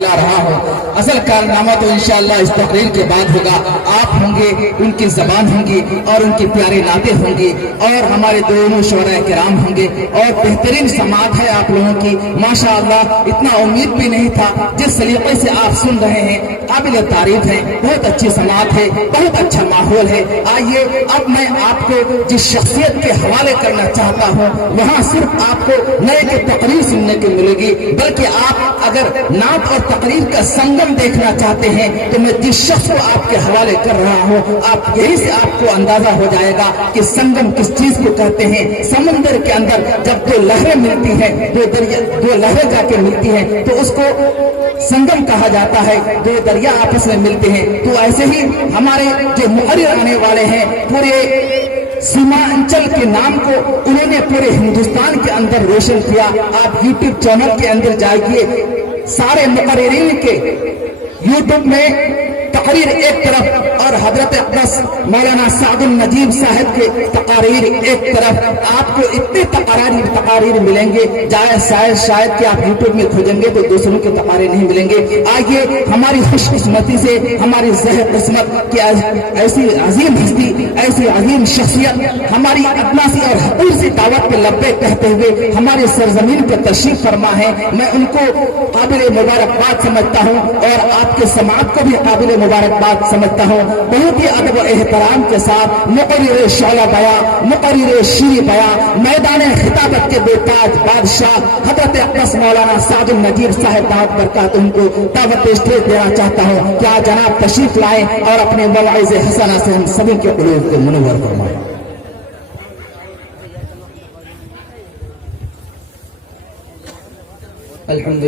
لا رہا ہوں۔ اصل کارنامہ تو انشاءاللہ اس تقریر کے بعد ہوگا۔ آپ ہوں گے، ان کی زبان ہوں گی اور ان کی پیاری نعتیں ہوں گی اور ہمارے دونوں شعراء کرام ہوں گے اور بہترین سماعت ہے آپ لوگوں کی ماشاءاللہ۔ اتنا امید بھی نہیں تھا جس سلیقے سے آپ سن رہے ہیں، قابل تعریف ہے، بہت اچھی سماعت ہے، بہت اچھا ماحول ہے۔ آئیے اب میں آپ کو جس شخصیت کے حوالے کرنا چاہتا ہوں وہاں صرف آپ کو نئے کی تقریر سننے کو ملے گی، بلکہ آپ اگر نعت اور تقریر کا سنگم دیکھنا چاہتے ہیں تو میں جس شخص کو آپ کے حوالے کر رہا ہوں آپ یہی سے آپ کو اندازہ ہو جائے گا کہ سنگم کس چیز کو کہتے ہیں۔ سمندر کے اندر جب دو لہریں ملتی ہیں، دو لہریں جا کے ملتی ہیں تو اس کو سنگم کہا جاتا ہے، دو دریا آپس میں ملتے ہیں۔ تو ایسے ہی ہمارے جو مقرر آنے والے ہیں پورے سیمانچل کے نام کو انہوں نے پورے ہندوستان کے اندر روشن کیا۔ آپ یوٹیوب چینل کے اندر جائیے، سارے مقررین کے یوٹیوب میں تقریر ایک طرف اور حضرت اقدس مولانا سعد النجیب صاحب کے تقاریر ایک طرف، آپ کو اتنے تقاریر ملیں گے شاید کہ آپ یوٹیوب میں کھوجیں گے تو دوسروں کے تقاریر نہیں ملیں گے۔ آئیے ہماری خوش قسمتی سے، ہماری زہر قسمت کہ ایسی عظیم ہستی، ایسی عظیم شخصیت ہماری ادنا سی اور حقیر سی دعوت پہ لبے کہتے ہوئے ہمارے سرزمین پہ تشریف فرما ہے، میں ان کو قابل مبارکباد سمجھتا ہوں اور آپ کے سماعت کو بھی قابل مبارکباد سمجھتا ہوں۔ بہت ہی ادب و احترام کے ساتھ مقرر شعلہ بیاں، مقرر شیریں بیاں، میدان خطابت کے بے تاج بادشاہ حضرت اقدس مولانا سعد النجیب صاحب دعوت برکات ان کو دعوت اسٹیج دینا چاہتا ہوں۔ کیا جناب تشریف لائیں اور اپنے مواعظ حسنہ سے ہم سبھی کے قلوب کو منور فرمائیں۔ الحمد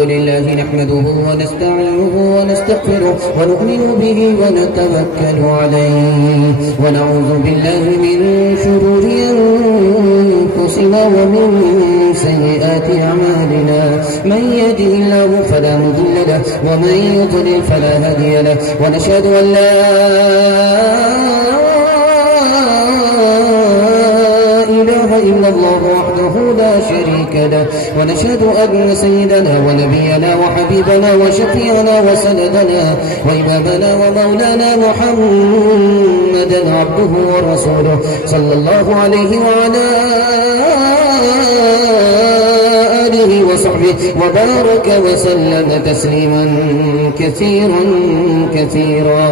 لله نحمده ونستعينه ونستغفره ونؤمن به ونتوكل عليه ونعوذ بالله من شرور أنفسنا ومن سيئات أعمالنا، من يهده الله فلا مضل له ومن يضلل فلا هادي له، ونشهد أن لا إله إلا الله وحده لا شريك له، ونشهد أن سيدنا ونبينا وحبيبنا وشفيعنا وسندنا وإمامنا ومولانا محمدا عبده ورسوله صلى الله عليه وعلى آله وصحبه وبارك وسلم تسليما كثيرا كثيرا.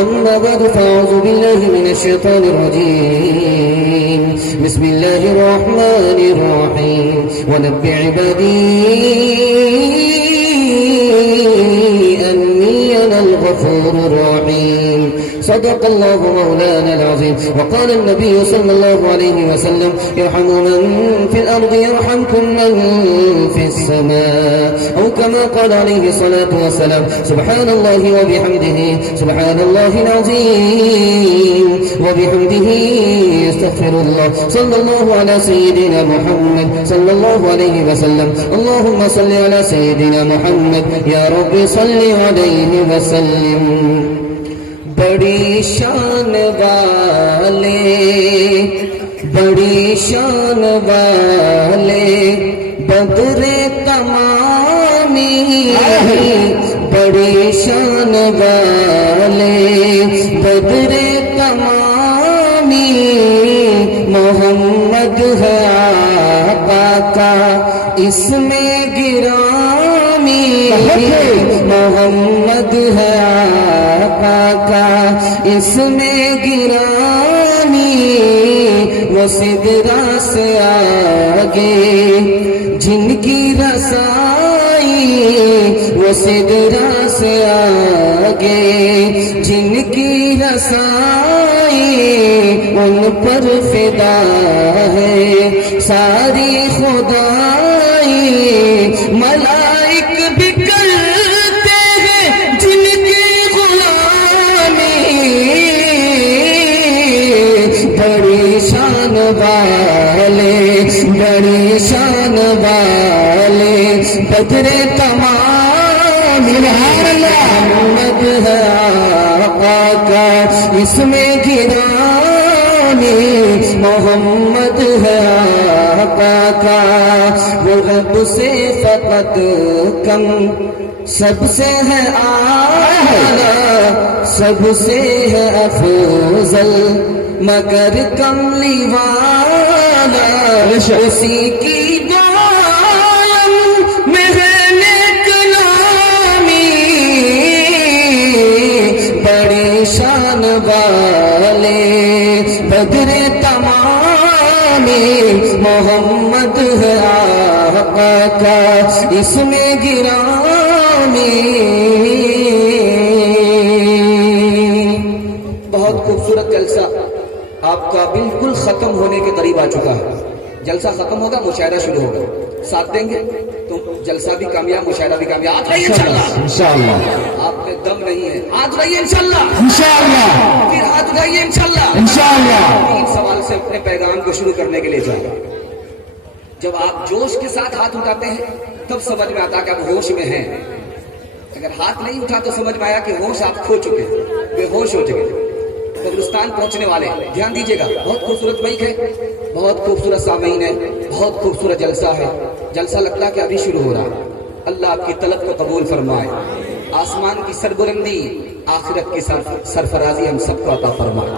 أما بعد فأعوذ بالله من الشيطان الرجيم. بسم الله الرحمن الرحيم. ونبئ عبادي أني أنا الغفور الرحيم. صدق الله مولانا العظيم. وقال النبي صلى الله عليه وسلم يرحم من في الأرض يرحمكم من في السماء، أو كما قال عليه الصلاة والسلام. سبحان الله وبحمده سبحان الله العظيم وبحمده استغفر الله. صلى الله على سيدنا محمد صلى الله عليه وسلم. اللهم صل على سيدنا محمد يا رب صل عليه وسلم. بڑی شان والے بڑی شان والے بدر تمامی، بڑی شان والے بدر تمامی، محمد ہے آقا کا اس میں گرامی، محمد ہے آقا کا اس میں گرامی، وہ سدرا سے آگے جن کی رسائی، وہ سدرا سے آگے جن کی رسائی، ان پر فدا ہے ساری خدائی، ملائک بھی کرتے ہیں جن کی غلامی، بڑی شان والے بڑی شان والے بدر تمام، محمد ہے آقا کا اس میں گرامی، محمد ہے آقا کا، وہ رب سے فقط کم، سب سے ہے اعلیٰ، سب سے ہے افضل، مگر کملی والا اسی کی دعائیں میں ہے نیک نامی، بڑی شان والے بدر تمامی، محمد ہے آقا کا اس میں گرامی۔ بہت خوبصورت جلسہ آپ کا بالکل ختم ہونے کے قریب آ چکا ہے۔ جلسہ ختم ہوگا، مشاعرہ شروع ہوگا، ساتھ دیں گے تو جلسہ بھی کامیاب، مشاعرہ بھی کامیاب۔ آج رہیے انشاءاللہ، آپ میں دم نہیں ہے، آج رہیے انشاءاللہ، پھر آج رہیے انشاءاللہ۔ 3 سوال سے اپنے پیغام کو شروع کرنے کے لیے جائیں۔ جب آپ جوش کے ساتھ ہاتھ اٹھاتے ہیں تب سمجھ میں آتا کہ آپ ہوش میں ہیں، اگر ہاتھ نہیں اٹھا تو سمجھ میں آیا کہ ہوش آپ کھو چکے، بے ہوش ہو چکے۔ قبرستان پہنچنے والے دھیان دیجیے گا، بہت خوبصورت مائک ہے، بہت خوبصورت سامعین ہے، بہت خوبصورت جلسہ ہے، جلسہ لگتا ہے کہ ابھی شروع ہو رہا ہے۔ اللہ آپ کی طلب کو قبول فرمائے، آسمان کی سربلندی، آخرت کی سرفرازی ہم سب کو عطا فرمائے۔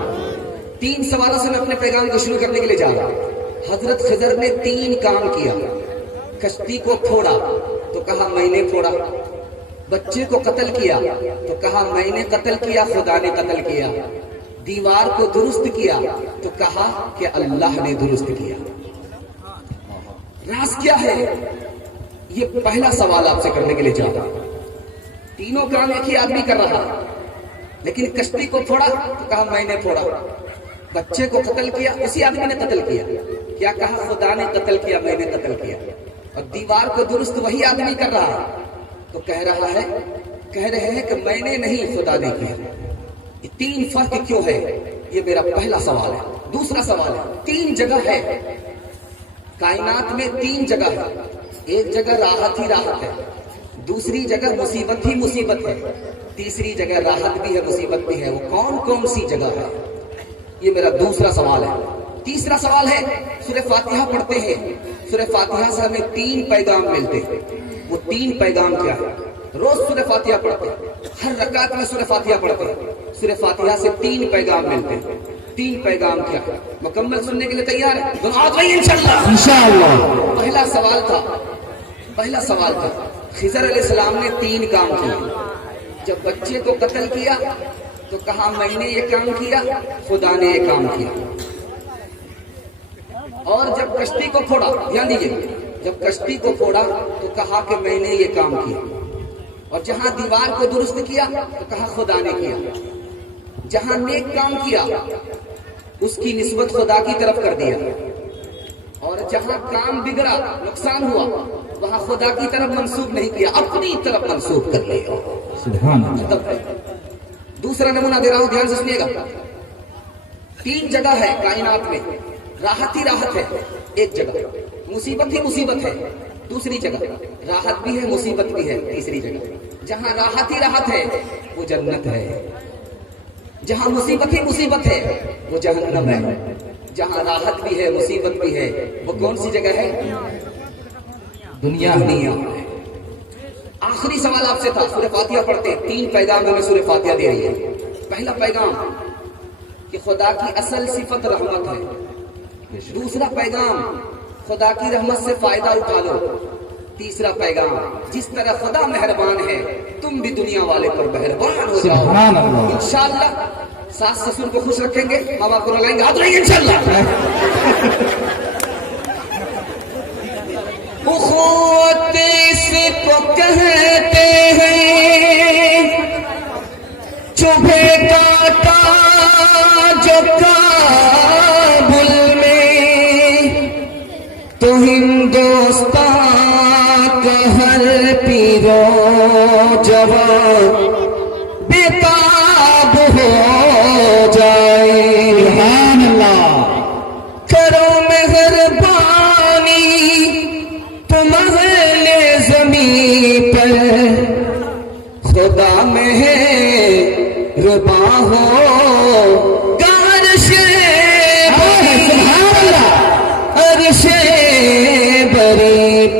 3 سوالوں سے میں اپنے پیغام کو شروع کرنے کے لیے جا رہا ہوں۔ حضرت خضر نے 3 کام کیا، کشتی کو پھوڑا تو کہا میں نے پھوڑا، بچے کو قتل کیا تو کہا میں نے قتل کیا، خدا نے قتل کیا، دیوار کو درست کیا تو کہا کہ اللہ نے درست کیا۔ راز کیا ہے؟ یہ پہلا سوال آپ سے کرنے کے لیے چاہتا ہوں۔ تینوں کام ایک ہی آدمی کر رہا، لیکن کشتی کو پھوڑا تو کہا میں نے پھوڑا، بچے کو قتل کیا اسی آدمی نے قتل کیا، کیا کہا خدا نے قتل کیا، میں نے قتل کیا، اور دیوار کو درست وہی آدمی کر رہا ہے تو کہہ رہے ہیں کہ میں نے نہیں خدا نے کیا۔ یہ 3 فرق کیوں ہے؟ یہ میرا پہلا سوال ہے۔ دوسرا سوال ہے، 3 جگہ ہے کائنات میں، 3 جگہ ہے، ایک جگہ راحت ہی راحت ہے، دوسری جگہ مصیبت ہی مصیبت ہے، تیسری جگہ راحت بھی ہے مصیبت بھی ہے، وہ کون سی جگہ ہے؟ یہ میرا دوسرا سوال ہے۔ تیسرا سوال ہے، سورہ فاتحہ پڑھتے ہیں، سورہ فاتحہ سے ہمیں 3 پیغام ملتے ہیں، وہ 3 پیغام کیا ہے؟ روز سورہ فاتحہ پڑھتے ہیں، ہر رکعت میں سورہ فاتحہ پڑھتے ہیں، سورہ فاتحہ سے 3 پیغام ملتے ہیں۔ 3 پیغام کیا ہے؟ مکمل سننے کے لیے تیار ہے؟ آج رہیے انشاءاللہ۔ پہلا سوال تھا خضر علیہ السلام نے 3 کام کیے۔ جب بچے کو قتل کیا تو کہا میں نے یہ کام کیا، خدا نے یہ کام کیا، اور جب کشتی کو پھوڑا، دھیان دیجیے، جب کشتی کو پھوڑا تو کہا کہ میں نے یہ کام کیا، اور جہاں دیوار کو درست کیا تو کہا خدا نے کیا، جہاں نیک کام کیا اس کی نسبت خدا کی طرف کر دیا، اور جہاں کام بگڑا، نقصان ہوا، وہاں خدا کی طرف منسوب نہیں کیا، اپنی طرف منسوب کر لیا۔ سبحان اللہ۔ دوسرا نمونہ دے رہا ہوں، دھیان سے سنیے گا۔ 3 جگہ ہے کائنات میں، راحت ہی راحت ہے ایک جگہ، مصیبت ہی مصیبت ہے دوسری جگہ، راحت بھی ہے مصیبت بھی ہے تیسری جگہ۔ جہاں راحت ہی راحت ہے وہ جنت ہے، جہاں مصیبت ہی مصیبت ہے وہ جہنم ہے، جہاں راحت بھی ہے مصیبت بھی ہے وہ کون سی جگہ ہے؟ دنیا۔ آخری سوال آپ سے تھا، سورہ فاتحہ پڑھتے، 3 پیغام ہمیں سورہ فاتحہ دے رہی ہے۔ پہلا پیغام کہ خدا کی اصل صفت رحمت ہے، دوسرا پیغام خدا کی رحمت سے فائدہ اٹھا لو، تیسرا پیغام جس طرح خدا مہربان ہے تم بھی دنیا والے پر مہربان ہو جاؤ۔ انشاءاللہ ساس سسر کو خوش رکھیں گے، ہم آپ کو لگائیں گے، ہاتھ رہیں گے انشاءاللہ۔ اخوت اس کو کہتے ہیں چوبے کاٹا جو کابل میں، تو ہندوستان کا ہر پیرو جوان بےتاب ہو جائے۔ سبحان اللہ۔ کرو مہربانی تم اہل زمین پر، خدا مہربان ہو عرش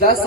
10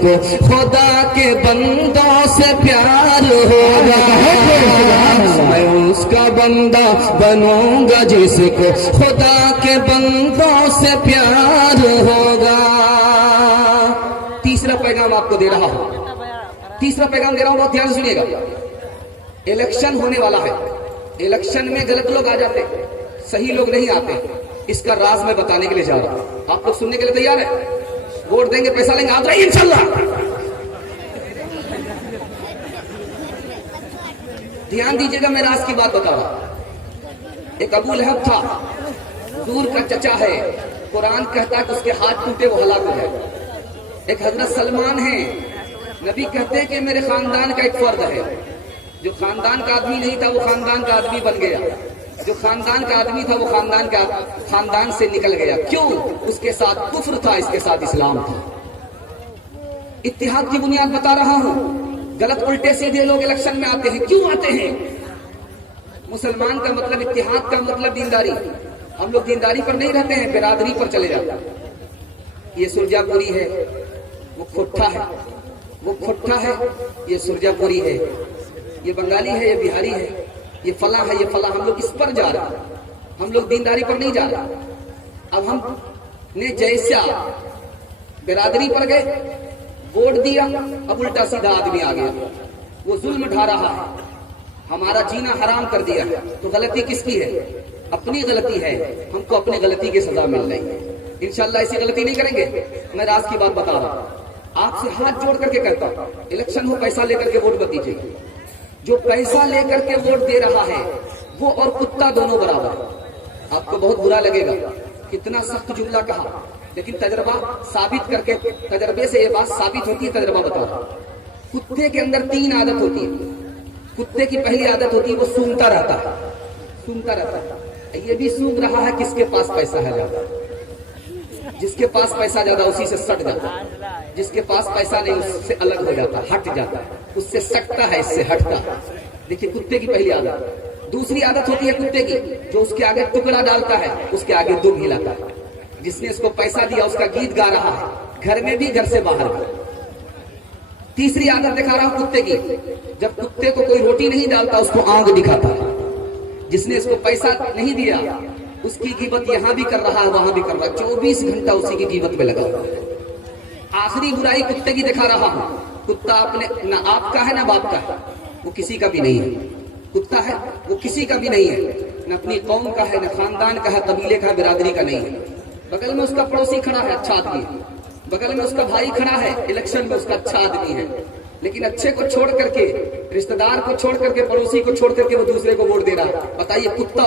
کو خدا کے بندوں سے پیار ہوگا, میں اس کا بندہ بنوں گا جس کو خدا کے بندوں سے پیار ہوگا. تیسرا پیغام آپ کو دے رہا ہوں, تیسرا پیغام دے رہا ہوں, بہت دھیان سے سنیے گا. الیکشن ہونے والا ہے, الیکشن میں غلط لوگ آ جاتے, صحیح لوگ نہیں آتے. اس کا راز میں بتانے کے لیے جا رہا ہوں, آپ لوگ سننے کے لیے تیار ہیں؟ ووٹ دیں گے, پیسہ لیں گے, آپ رہیے انشاءاللہ. دھیان دیجیے گا, میں راز کی بات بتا رہا ہوں. ایک ابو لہب تھا, دور کا چچا ہے, قرآن کہتا ہے کہ اس کے ہاتھ ٹوٹے وہ ہلاک ہو گئے. ایک حضرت سلمان ہیں, نبی کہتے ہیں کہ میرے خاندان کا ایک فرد ہے, جو خاندان کا آدمی نہیں تھا وہ خاندان کا آدمی بن گیا, جو خاندان کا آدمی تھا وہ خاندان سے نکل گیا. کیوں؟ اس کے ساتھ کفر تھا, اس کے ساتھ اسلام تھا. اتحاد کی بنیاد بتا رہا ہوں. غلط الٹے سیدھے لوگ الیکشن میں آتے ہیں, کیوں آتے ہیں؟ مسلمان کا مطلب, اتحاد کا مطلب دینداری. ہم لوگ دینداری پر نہیں رہتے ہیں, برادری پر چلے جاتے ہیں. یہ سرجا پوری ہے, وہ کھٹا ہے, وہ کھٹا ہے, یہ سرجا پوری ہے, یہ بنگالی ہے, یہ بہاری ہے, یہ فلاں ہے, یہ فلاں. ہم لوگ اس پر جا رہے ہیں, ہم لوگ دینداری پر نہیں جا رہے. اب ہم نے جیسا برادری پر گئے, ووٹ دیا, اب الٹا سیدھا آدمی آ گیا, وہ ظلم ڈھا رہا ہے, ہمارا جینا حرام کر دیا. تو غلطی کس کی ہے؟ اپنی غلطی ہے, ہم کو اپنی غلطی کی سزا مل رہی ہے. انشاءاللہ ایسی غلطی نہیں کریں گے. میں راز کی بات بتا رہا ہوں, آپ سے ہاتھ جوڑ کر کے کہتا ہوں, الیکشن ہو پیسہ لے کر کے ووٹ مت دیجیے. جو پیسہ لے کر کے ووٹ دے رہا ہے وہ اور کتا دونوں برابر ہے. آپ کو بہت برا لگے گا, کتنا سخت جملہ کہا, لیکن تجربہ ثابت کر کے, تجربے سے یہ بات ثابت ہوتی ہے. تجربہ بتا رہا ہوں. کتے کے اندر 3 عادت ہوتی ہے. کتے کی پہلی عادت ہوتی ہے وہ سونگتا رہتا ہے, سونگتا رہتا ہے. یہ بھی سونگ رہا ہے کس کے پاس پیسہ ہے زیادہ. جس کے پاس پیسہ زیادہ اسی سے سٹ جاتا ہے, جس کے پاس پیسہ نہیں اس سے الگ ہو جاتا, ہٹ جاتا ہے, اس سے سٹتا ہے, اس سے ہٹتا ہے. دیکھیے کتے کی پہلی عادت. دوسری عادت ہوتی ہے کتے کی, جو اس کے آگے ٹکڑا ڈالتا ہے اس کے آگے دم ہلاتا ہے. جس نے اس کو پیسہ دیا اس کا گیت گا رہا ہے, گھر میں بھی گھر سے باہر بھی. تیسری عادت دکھا رہا ہوں کتے کی, جب کتے کو کوئی روٹی نہیں ڈالتا اس کو آنکھ دکھاتا ہے. جس نے اس کو پیسہ نہیں دیا اس کی غیبت یہاں بھی کر رہا ہے وہاں بھی کر رہا ہے, 24 گھنٹہ اسی کی غیبت میں لگا ہوا ہے. آخری برائی کتے کی دکھا رہا ہوں. کتا اپنے نہ آپ کا ہے نہ باپ کا ہے, وہ کسی کا بھی نہیں ہے. کتا ہے وہ کسی کا بھی نہیں ہے, نہ اپنی قوم کا ہے, نہ خاندان کا ہے, قبیلے کا ہے, برادری کا نہیں ہے. بغل میں اس کا پڑوسی کھڑا ہے, اچھا آدمی ہے. بغل میں اس کا بھائی کھڑا ہے, الیکشن میں اس کا اچھا آدمی ہے. لیکن اچھے کو چھوڑ کر کے, رشتہ دار کو چھوڑ کر کے, پڑوسی کو چھوڑ کر کے وہ دوسرے کو ووٹ دے رہا ہے. بتائیے کتا